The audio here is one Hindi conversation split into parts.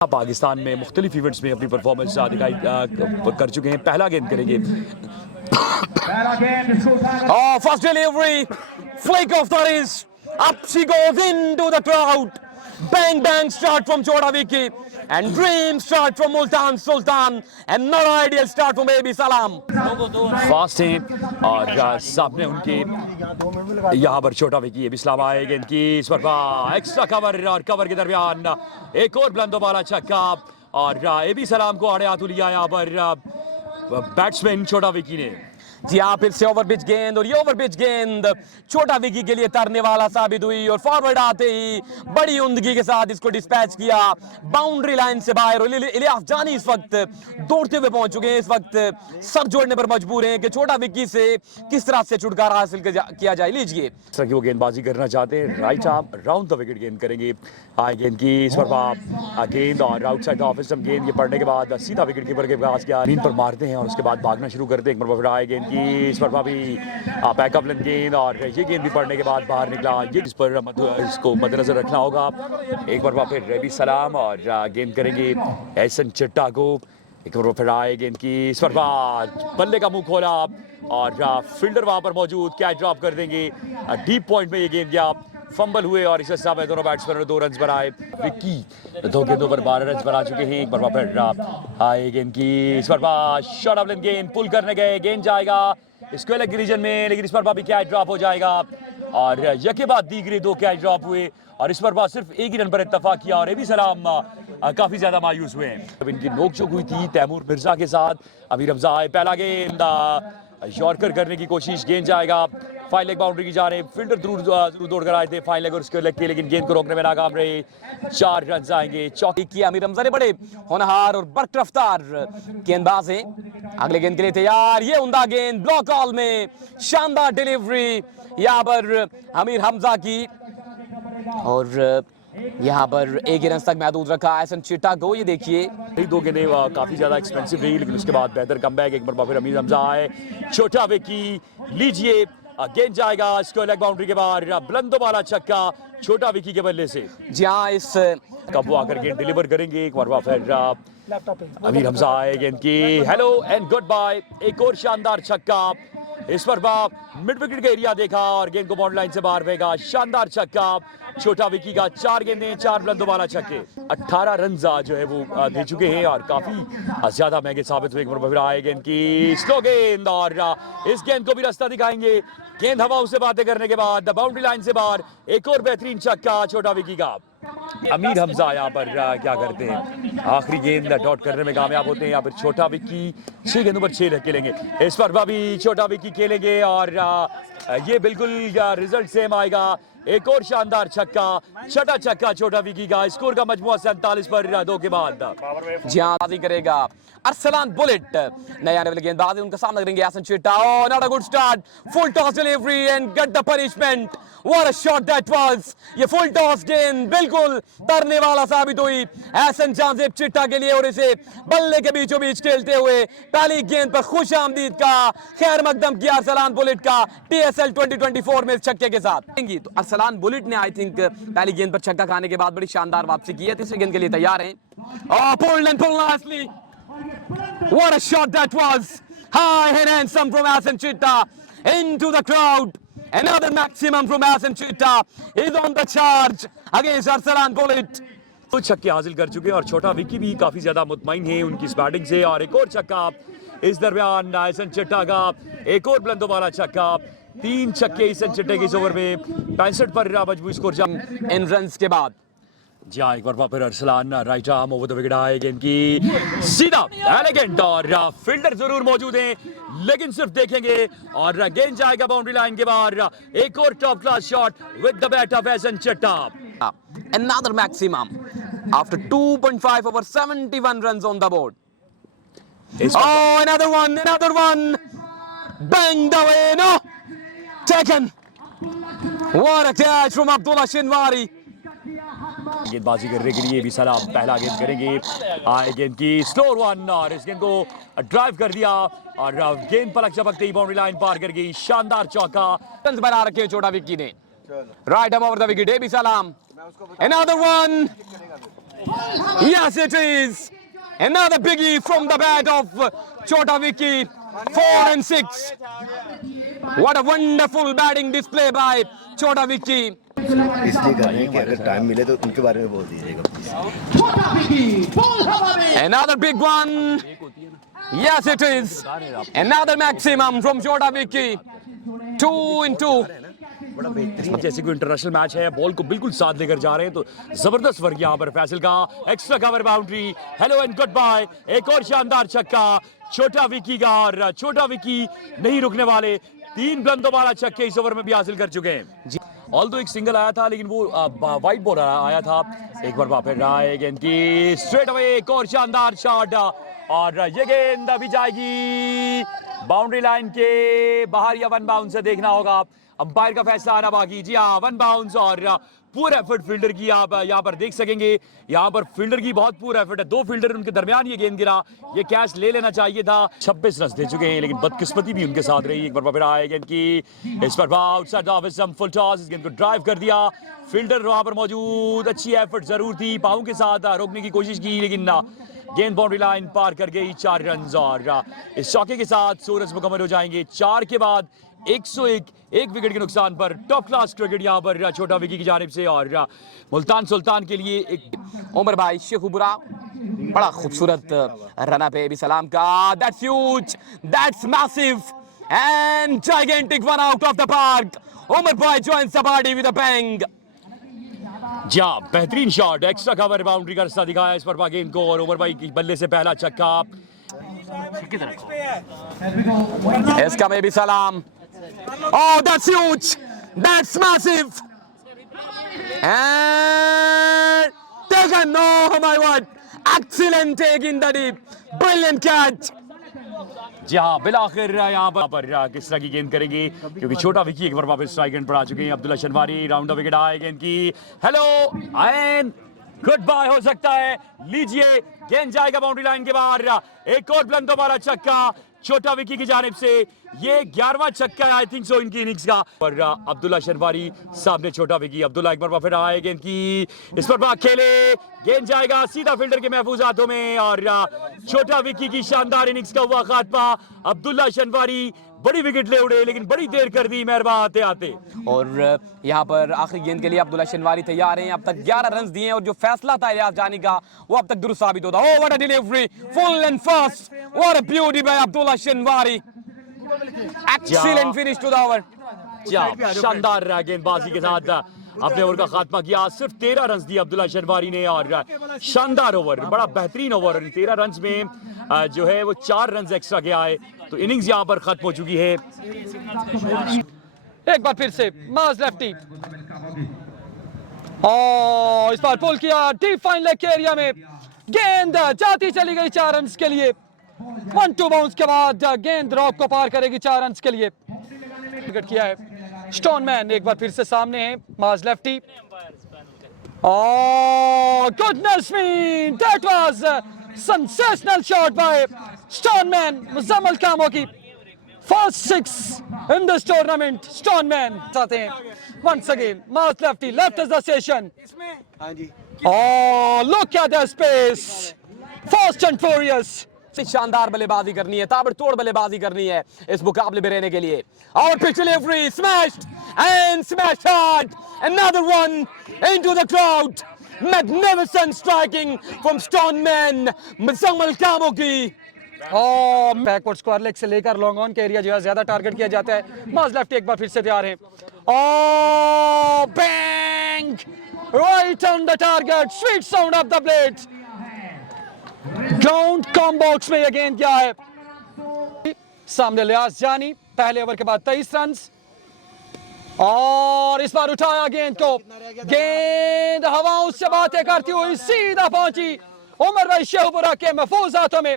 पाकिस्तान में मुख्तलिफ इवेंट्स में अपनी परफॉर्मेंस दिखाई कर चुके हैं। पहला गेंद करेंगे। First delivery, flick of the wrist, up she goes into the crowd. Bang bang start from Chota Vicky and dream start from Multan Sultan and not ideal start from AB Salam. Fast हैं और सामने उनके यहाँ पर छोटा विकी AB Salam आए गेंद की इस पर एक्स्ट्रा कवर और कवर के दरमियान एक और बुलंद वाला छक्का और AB Salam को आड़े हाथों लिया यहाँ पर बैट्समैन छोटा विकी ने। जी हाँ, फिर से ओवर पिच गेंद और ये ओवर पिच गेंद छोटा विकी के लिए तरने वाला साबित हुई और फॉरवर्ड आते ही बड़ी उमदगी के साथ इसको डिस्पैच किया बाउंड्री लाइन से बाहर। और इलियास जानी इस वक्त दौड़ते हुए पहुंच चुके हैं, इस वक्त सर जोड़ने पर मजबूर हैं कि छोटा विकी से किस तरह से छुटकारा हासिल किया जाए। लीजिए वो गेंदबाजी करना चाहते हैं, right arm round the wicket गेंद करेंगे। गेंद की इस पर गेंद और आउटसाइड ऑफ स्टंप गेंद ये पड़ने के बाद सीधा विकेट कीपर के पास क्या नींद पर मारते हैं और उसके बाद भागना शुरू करते हैं। एक बार आए गेंद की इस पर भी बैकअप लेंथ गेंद और ये गेंद भी पड़ने के बाद बाहर निकला। ये इस पर इसको मद्देनजर रखना होगा। एक बार फिर AB Salam और गेंद करेंगे एहसन चट्टा को। एक बार फिर आए गेंद की इस पर बल्ले का मुंह खोला और फील्डर वहां पर मौजूद कैच ड्रॉप कर देंगे। डीप पॉइंट में ये गेंद गया, फंबल हुए और इसके साथ दोनों बैट्समैनों ने 2 रन बनाए। विक्की 2 गेंदों पर 12 रन बना चुके हैं। एक बार फिर आए गेंद की इस पर शॉर्ट ऑफ लेंथ गेंद पुल करने गए, गेंद जाएगा स्क्वायर लेग रीजन में, लेकिन इस पर भी कैच ड्रॉप हो जाएगा और यके बाद दीगरे 2 कैच ड्रॉप हुए और इस पर सिर्फ एक ही रन पर इत्तेफाक किया और AB Salam काफी ज्यादा मायूस हुए हैं। अब इनकी नोकझोंक हुई थी तैमूर मिर्जा के साथ। अमीर हमजा आए, पहला गेंद यॉर्कर करने की कोशिश, गेंद जाएगा फाइन लेग बाउंड्री की जा रहे। फील्डर जरूर दौड़ कर आए थे फाइन लेग और स्क्वायर लेग के, लेकिन गेंद को रोकने में नाकाम रहे। 4 रन आएंगे। चौकी किया अमीर हमजा ने, बड़े होनहार और बर्क रफ्तार गेंदबाज हैं। अगले गेंद के लिए तैयार, ये उमदा गेंद ब्लॉक कॉल में शानदार डिलीवरी यहाँ पर अमीर हमजा की और यहाँ पर 1 रन तक महदूद रखा एहसन चिट्टा को। ये देखिए 2 गेंदें काफी ज्यादा एक्सपेंसिव रही, लेकिन उसके बाद बेहतर कमबैक। एक बार फिर अमीर हमजा आए, छोटा विकी लीजिए, गेंद जाएगा स्क्वायर लेग बाउंड्री के बाहर, बुलंद वाला छक्का छोटा विकी के बल्ले से। जी हाँ, इस कब आकर गेंद डिलीवर करेंगे। एक बार फिर अमीर हमजा आए, गेंद की हेलो एंड गुड बाय, एक और शानदार छक्का इस पर मिड विकेट का एरिया देखा और गेंद को बाउंड्री लाइन से बाहर फेंका। शानदार छक्का छोटा विकी का। 4 गेंदें 4 बुलंद वाला छक्के। 18 रन जो है वो दे चुके हैं और काफी ज्यादा महंगे साबित हुए। एक बार फिर आए गेंद की स्लो गेंद और इस गेंद को भी रास्ता दिखाएंगे। गेंद हवा से बातें करने के बाद बाउंड्री लाइन से बाहर एक और बेहतरीन छक्का छोटा विकी का। अमीर हमजा यहाँ पर क्या करते हैं, आखिरी गेंद डॉट करने में कामयाब होते हैं। यहाँ पर छोटा विकी 6 गेंदों पर 6 खेलेंगे। इस पर भी छोटा विकी खेलेंगे और ये बिल्कुल रिजल्ट सेम आएगा। एक और शानदार छक्का, छठा छक्का छोटा विकी का। स्कोर का मजमुआ 47 पर 2 के बाद जी करेगा अरसलान बुलेट। नए आने वाले गेंदबाज उनका सामना करेंगे एहसन चिट्टा। Oh not a good start, full toss delivery and get the punishment. What a shot that was. ये फुल टॉस गेंद बिल्कुल तरने वाला साबित हुई एहसन जाज़िब चिट्टा के लिए और इसे बल्ले के बीचों बीच खेलते हुए पहली गेंद पर खुश आमदीद का खैर मकदम किया अरसलान बुलेट का TSL 2024 में इस छक्के के साथ। तो अरसलान बुलेट ने आई थिंक पहली गेंद पर छक्का खाने के बाद बड़ी शानदार वापसी की है। तीसरी गेंद के लिए तैयार हैं। Pulled and pulled nicely. What a shot that was. High and handsome from Ahsan Chitta into the crowd. Another maximum from Ahsan Chitta is on the charge against Arsalan Bullet. तो छक्के हासिल कर चुके हैं और छोटा विकी भी काफी ज्यादा मुतमईन है उनकी इस बैटिंग से। और एक और छक्का इस दरमियान एहसन चिट्टा का, एक और बुलंद वाला छक्का। 3 छक्के एहसन चिट्टे के इस ओवर में 65 पर मजबूत स्कोर इन रन्स के बाद। जी हाँ, एक बार फिर Arsalan right arm over the wicket आए, गेंद की सीधा एलिगेंट और फील्डर जरूर मौजूद हैं लेकिन सिर्फ देखेंगे और गेंद जाएगा बाउंड्री लाइन के बाहर। एक और top class shot with the bat of Ehsan Chitta. Another maximum after 2.5 over 71 runs on the board. Oh, another one. Banged away, no. Taken. What a catch from Abdullah Shinwari. गेंदबाजी करने के लिए भी सलाम पहला गेंद करेंगे। आए गेंद की स्लो वन और इस गेंद को ड्राइव कर दिया और गेंद पलक चमकते ही बाउंड्री लाइन पार कर गई। शानदार चौका रन बना रखे छोटा विकी ने। Right arm over the wicket AB Salam। Another one Yes, it is. Another biggie from the bat of Chota Vicky. 4 and 6. What a wonderful batting display by Chota Vicky. इसलिए कर रहे हैं कि अगर टाइम मिले तो उनके बारे में बोल दीजिएगा please. Another big one. Yes, it is. Another maximum from Chota Vicky. 2 and 2. जैसे कोई इंटरनेशनल मैच है, बॉल को बिल्कुल साथ लेकर जा रहे हैं, तो जबरदस्त वर्क यहाँ पर फैसल का extra cover boundary. Hello and goodbye. एक और शानदार छक्का छोटा विकी का, और छोटा विकी नहीं रुकने वाले। 3 बुलंदों वाला छक्के इस ओवर में भी हासिल कर चुके हैं। ऑल्दो एक सिंगल आया था, लेकिन वो वाइट बॉल आया था। एक बार वापस रहा है गेंद की स्ट्रेट अवे, एक और शानदार शॉट, और ये गेंद अभी जाएगी बाउंड्री लाइन के बाहर या वन बाउंस से देखना होगा। अंपायर का फैसला आना बाकी। जी हाँ, वन बाउंस, और पूरा एफर्ट फील्डर की आप यहाँ पर देख सकेंगे। यहाँ पर फील्डर की बहुत पूरा एफर्ट है, 2 फील्डर उनके दरमियान ये गेंद गिरा। ये कैच ले लेना चाहिए था। 26 रन दे चुके हैं, लेकिन बदकिस्मती भी उनके साथ रही। एक बार फिर आए गेंद की इस पर outside off some full toss, इस गेंद को ड्राइव कर दिया। फील्डर वहां पर मौजूद, अच्छी एफर्ट जरूर थी, पाँव के साथ रोकने की कोशिश की, लेकिन गेंद बाउंड्री लाइन पार कर गई। 4 रन, और इस चौके के साथ 100 रन मुकम्मल हो जाएंगे। 4 के बाद 101, 1 विकेट के नुकसान पर टॉप क्लास क्रिकेट यहाँ पर छोटा विकी की जानिब से, और मुल्तान सुल्तान के लिए एक उमर भाई शेखुपुरा, बड़ा खूबसूरत रन पे भी सलाम का। That's huge, that's massive and gigantic one out of the park. Umar भाई joins the party with a bang. जा बेहतरीन शॉट, एक्स्ट्रा कवर बाउंड्री का रास्ता दिखाया इस पर गेंद को, और उमर भाई की बल्ले से पहला छक्का। इसका में भी सलाम। Oh, that's huge. That's massive. And taken. Oh my word. Excellent take in the deep. Brilliant catch. जी हाँ, बिलाखिर यहाँ पर किस तरह की गेंद करेंगे, क्योंकि छोटा विकी एक बार वापस स्ट्राइक एंड पर आ चुके हैं। अब्दुल्ला शनवारी राउंड विकेट आए गेंद की। हेलो एंड गुड बाय हो सकता है, लीजिए गेंद जाएगा बाउंड्री लाइन के बाहर। एक और बुलंद दोबारा छक्का छोटा विकी की जानिब से। ये 11वां छक्का है आई थिंक सो इनकी इनिंग्स का, और अब्दुल्ला शनवारी सामने छोटा विकी। अब्दुल्ला एक बार फिर आए गेंद की इस पर खेले, गेंद जाएगा सीधा फील्डर के महफूज हाथों में, और छोटा विकी की शानदार इनिंग्स का हुआ खात्मा। अब्दुल्ला शनवारी बड़ी विकेट ले उड़े, लेकिन बड़ी देर कर दी मेहरबान आते आते। और यहाँ पर आखिरी गेंद के लिए अब्दुल्ला शनवारी तैयार हैं। अब तक 11 रन दिए हैं, और जो फैसला था इलियास जानी का वो अब तक दुरुस्त साबित होता। Oh what a delivery, full and fast, what a beauty by Abdullah Shinwari. Excellent finish to the over. शानदार गेंदबाजी के साथ अपने ओवर का खात्मा किया। सिर्फ 13 रन दिए अब्दुल्ला शनवारी ने, और शानदार ओवर, बड़ा बेहतरीन ओवर। 13 रन में जो है वो 4 रन एक्स्ट्रा के आए, तो इनिंग्स यहाँ पर खत्म हो चुकी है। एक बार फिर से माज लेफ्टी, और इस बार पुल किया डीप फाइन लेग के एरिया में। गेंद जाती चली गई 4 रन के लिए। 1-2 बाउंस के बाद गेंद रॉक को पार करेगी 4 रन के लिए। विकेट किया है स्टोनमैन, एक बार फिर से सामने है माज lefty. Oh goodness me, that was a sensational shot by Stoneman Muzammal Kamoki. First 6 in this tournament. Stoneman चाहते हैं once again. Mouth lefty, left is the station. Oh, look at the space. Fast and furious. शानदार बल्लेबाजी करनी है, ताबड़तोड़ बल्लेबाजी करनी है इस मुकाबले में रहने के लिए। और pitch delivery smashed and smashed hard. Another one into the crowd. Magnificent striking from Stoneman Muzammal Kamoki. और बैकवर्ड स्क्वायर लेग से लेकर लॉन्ग ऑन के एरिया जो है ज्यादा टारगेट किया जाता है। माज लेफ्टी एक बार फिर से तैयार है। Oh, bang! Right on the target. Sweet sound of the blade. Ground com box में यह गेंद क्या है। सामने इलियास जानी, पहले ओवर के बाद 23 रन, और इस बार उठाया गेंद को। गेंद हवाओं से बातें करती हुई सीधा पहुंची उमर भाई शेखुपुरा के महफूज हाथों में।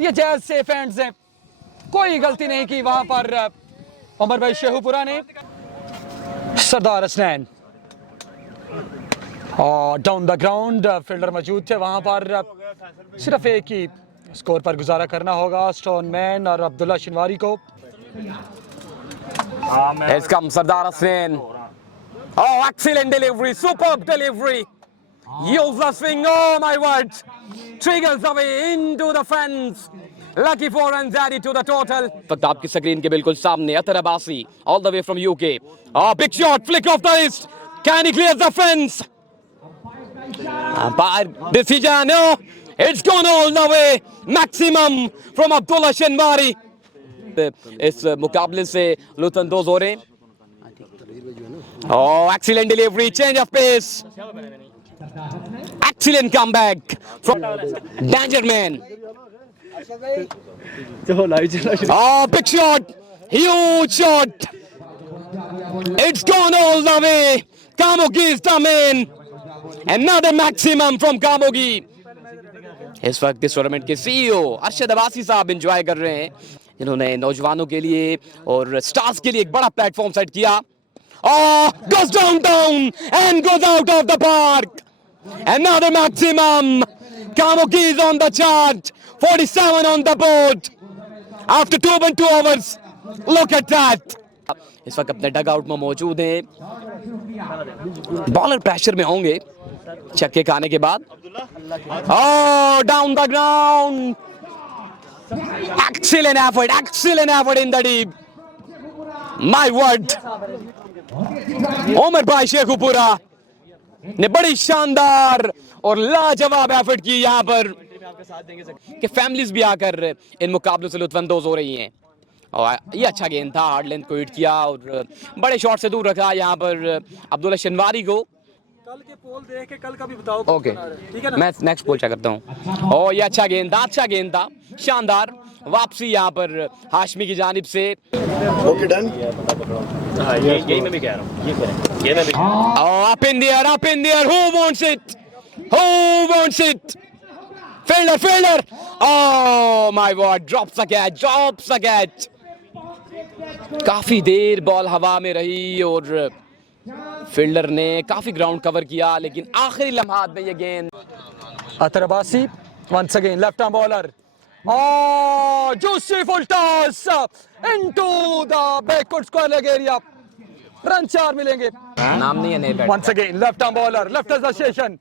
ये जैज सेफ हैंड्स हैं, कोई गलती नहीं की वहां पर उमर भाई शेखुपुरा ने। सरदार हसनैन और डाउन द ग्राउंड फील्डर मौजूद थे वहां पर। सिर्फ एक ही स्कोर पर गुजारा करना होगा स्टोनमैन और अब्दुल्ला शनवारी को। It's come Sardar Hussain. Oh, excellent delivery, superb delivery. Useless swing, oh my word. Triggers away into the fence. Lucky 4 runs added to the total. वक्त आपकी स्क्रीन के बिल्कुल सामने अतर Abbasi all the way from UK. Oh, big shot, flick of the wrist. Can he clear the fence? Umpire decision, no. It's gone all the way. Maximum from Abdullah Shinwari. इस मुकाबले से लुत्फानंदोज हो रहे हैं. Oh, excellent delivery, change of pace. Excellent comeback from Danger Man. Oh, big shot, huge shot. It's gone all the way. Kamogi is the man. Another maximum from Kamogi. इस वक्त इस टूर्नामेंट के सीईओ अरशद अब्बासी साहब एंजॉय कर रहे हैं, जिन्होंने नौजवानों के लिए और स्टार्स के लिए एक बड़ा प्लेटफॉर्म सेट किया. Oh, goes down and goes out of the park. Another maximum. Kamogi is on the chart. 47 on the board. After 2.2 overs. Look at that. इस वक्त अपने डग आउट में मौजूद हैं. बॉलर प्रेशर में होंगे छक्के खाने के बाद. Oh, down the ground. Excellent effort in the deep. My word. Umar भाई शेखुपुरा ने बड़ी शानदार और लाजवाब एफर्ट की यहाँ पर कि फैमिलीज भी आकर इन मुकाबलों से लुत्फानंदोज हो रही हैं. और ये अच्छा गेंद था, हार्ड लेंथ को हिट किया और बड़े शॉट से दूर रखा यहाँ पर अब्दुल्ला शिनवारी को. कल के पोल देख के कल का भी बताओ. ओके, मैं नेक्स्ट पोल चेक करता हूँ. ओ, ये अच्छा गेंद था, शानदार वापसी यहाँ पर हाशमी की जानिब से. Okay done. यही मैं भी कह रहा हूँ, ये मैं भी. Oh, up in the air. Who wants it? Fielder. Oh my word, drops the catch. काफी देर बॉल हवा में रही और फील्डर ने काफी ग्राउंड कवर किया, लेकिन आखिरी लम्हात में ये गेंद. अतर Abbasi once again left arm bowler. Oh, juicy full toss into the backward square leg area. Run 4 मिलेंगे. नाम नहीं है nail. Once again left arm bowler, left association.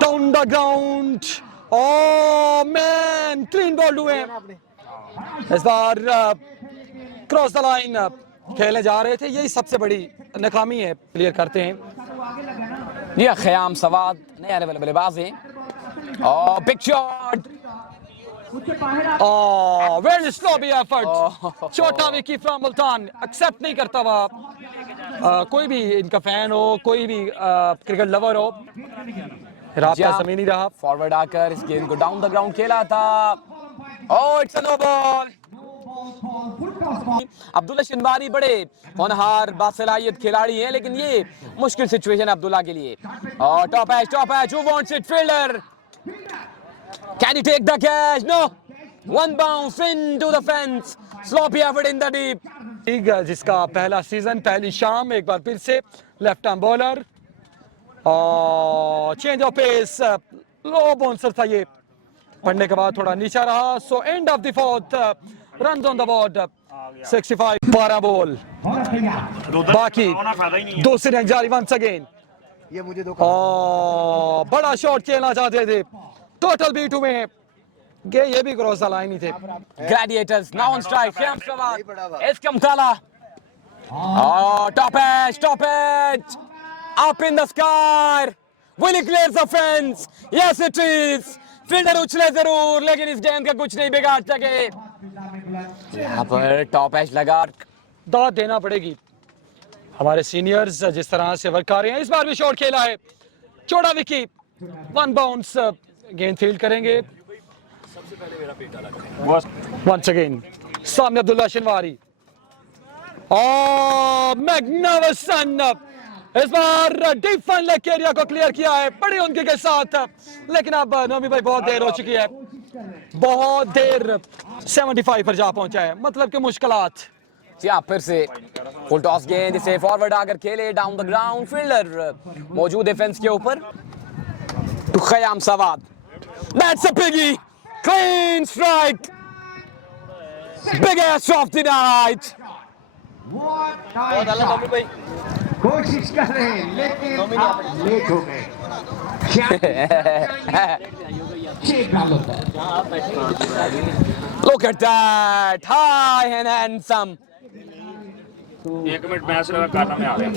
Down the ground. Oh man, clean ball हुए. इस बार क्रॉस द लाइन खेलने जा रहे थे, यही सबसे बड़ी नाकामी है. क्लियर करते हैं. ये ख़याम सवाद नया लेवल बल्लेबाज हैं. Oh, big shot. Oh, very slow effort. छोटा विकी फ्रॉम मुल्तान एक्सेप्ट नहीं करता हुआ. कोई भी इनका फैन हो, कोई भी क्रिकेट लवर हो, रास्ता समय नहीं रहा. फॉरवर्ड आकर इस गेंद को डाउन द ग्राउंड खेला था. Oh, it's a no ball. Abdullah Shinwari बड़े होनहार बासलाहियत खिलाड़ी हैं, लेकिन ये मुश्किल सिचुएशन है अब्दुल्ला के लिए. और top edge who wants it? Fielder. Can he take the catch? No. One bounce into the fence. Sloppy effort in the deep. जिसका पहला सीजन, पहली शाम, एक बार फिर से लेफ्ट आर्म बॉलर. और change of pace, low bouncer था ये, पढ़ने के बाद थोड़ा नीचा रहा. So end of the fourth, run on the board. 65 12 ball बाकी, दूसरी रन जारी. वंस अगेन ये मुझे दो. बड़ा शॉट खेलना चाहते थे, टोटल B2 में गए, ये भी क्रॉस द लाइन ही थे. Gladiators now on strike. Shyam Sawant, Eskam Thala. Oh, top edge. Up in the sky. Will he clear the fence? Yes, it is. Fielder उछले जरूर, लेकिन इस गेंद का कुछ नहीं बिगाड़ सके. यहाँ पर टॉप एज लगा. दाद देना पड़ेगी. हमारे सीनियर्स जिस तरह से वर्क कर रहे हैं, इस बार भी शॉट खेला है. चौड़ा विकी, 1 बाउंस गेंद फील्ड करेंगे. वंस अगेन सामने अब्दुल्ला शिनवारी. मैग्निफिसेंट, इस बार डीप फाइन लेग एरिया को क्लियर किया है बड़ी उनके के साथ. लेकिन अब नोमी भाई बहुत देर हो चुकी है, बहुत देर 75 पर जा पहुंचा है, मतलब कि मुश्किलात. आप फिर से फुल टॉस गेंद, इसे फॉरवर्ड आकर खेले डाउन द ग्राउंड. फील्डर मौजूद है फेंस के ऊपर. टू ख़याम सवाद. That's a biggie, clean strike, biggest of the night. बहुत अलग भाई. कोशिश कर रहे हैं लेकिन लेट हो गए. Look at that, high and handsome. 1 minute match लगा काटा में आ गया